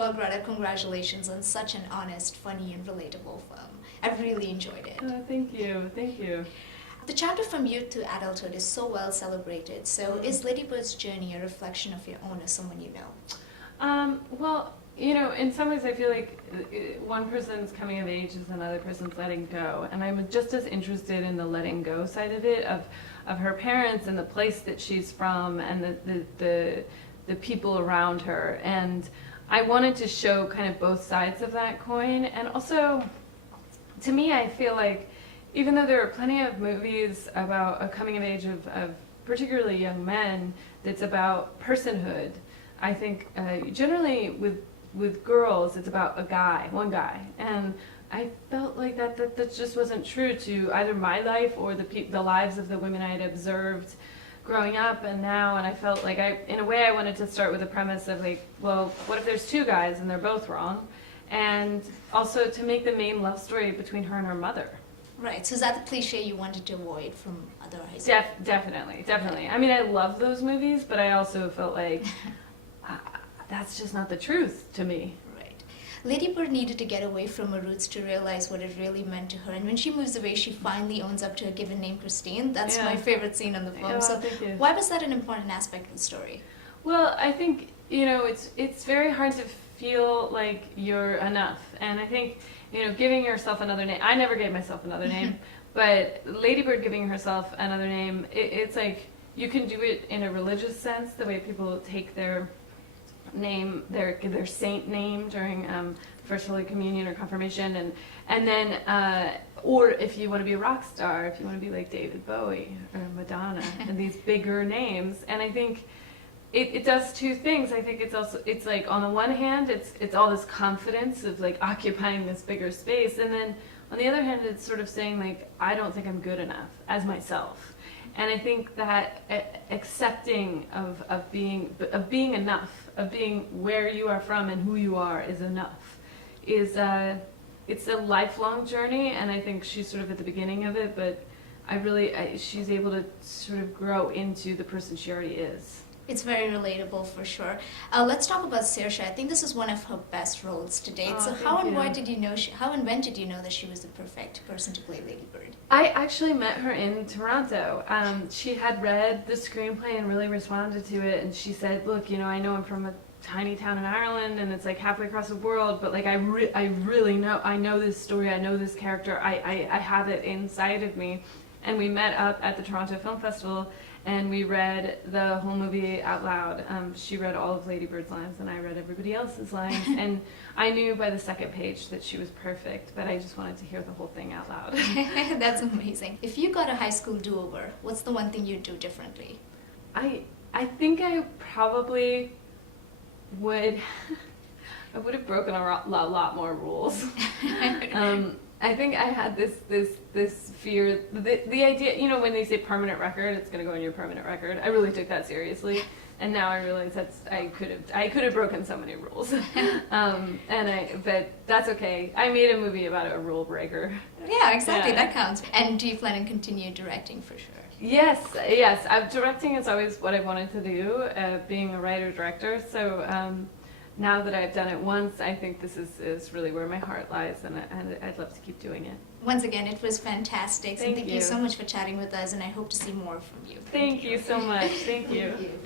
all, Greta, congratulations on such an honest, funny, and relatable film. I've really enjoyed it. Thank you. Thank you. The chapter from youth to adulthood is so well celebrated. So is Lady Bird's journey a reflection of your own or someone you know? Well, you know, in some ways I feel like one person's coming of age is another person's letting go. And I'm just as interested in the letting go side of it, of her parents and the place that she's from and the people around her. And I wanted to show kind of both sides of that coin. And also, to me, I feel like even though there are plenty of movies about a coming of age of particularly young men that's about personhood, I think generally with girls it's about one guy. And I felt like that just wasn't true to either my life or the lives of the women I had observed growing up and now. And I felt like in a way I wanted to start with a premise of like, well, what if there's two guys and they're both wrong? And also to make the main love story between her and her mother. Right, so is that the cliche you wanted to avoid from other high school? Definitely. I mean, I love those movies, but I also felt like that's just not the truth to me. Right. Lady Bird needed to get away from her roots to realize what it really meant to her. And when she moves away, she finally owns up to her given name, Christine. That's my favorite scene in the film. Oh, so thank you. why was that an important aspect of the story? Well, I think, you know, it's very hard to feel like you're enough. And I think, you know, giving yourself another name, I never gave myself another name, but Lady Bird giving herself another name, it's like you can do it in a religious sense, the way people take their name, their saint name during First Holy Communion or confirmation, and then, or if you want to be a rock star, if you want to be like David Bowie or Madonna, and these bigger names. And I think it does two things. I think it's like on the one hand it's all this confidence of like occupying this bigger space, and then on the other hand it's sort of saying like, I don't think I'm good enough as myself. And I think that accepting of being enough, of being where you are from and who you are is enough, it's a lifelong journey. And I think she's sort of at the beginning of it, but she's able to sort of grow into the person she already is. It's very relatable for sure. Let's talk about Saoirse. I think this is one of her best roles to date. So how and when did you know that she was the perfect person to play Lady Bird? I actually met her in Toronto. She had read the screenplay and really responded to it, and she said, look, you know, I know I'm from a tiny town in Ireland and it's like halfway across the world, but like I really know this story, I know this character, I have it inside of me. And we met up at the Toronto Film Festival and we read the whole movie out loud. She read all of Lady Bird's lines and I read everybody else's lines. And I knew by the second page that she was perfect, but I just wanted to hear the whole thing out loud. That's amazing. If you got a high school do-over, what's the one thing you'd do differently? I think I probably would... I would have broken a lot more rules. I think I had this fear, the idea, you know, when they say permanent record, it's going to go in your permanent record. I really took that seriously, and now I realize I could have broken so many rules, but that's okay. I made a movie about a rule breaker. Yeah, exactly. Yeah. That counts. And do you plan on continue directing for sure? Yes. Directing is always what I wanted to do, being a writer-director. So. Now that I've done it once, I think this is really where my heart lies, and I'd love to keep doing it. Once again, it was fantastic. Thank you so much for chatting with us, and I hope to see more from you. Thank you so much. Thank you. Thank you.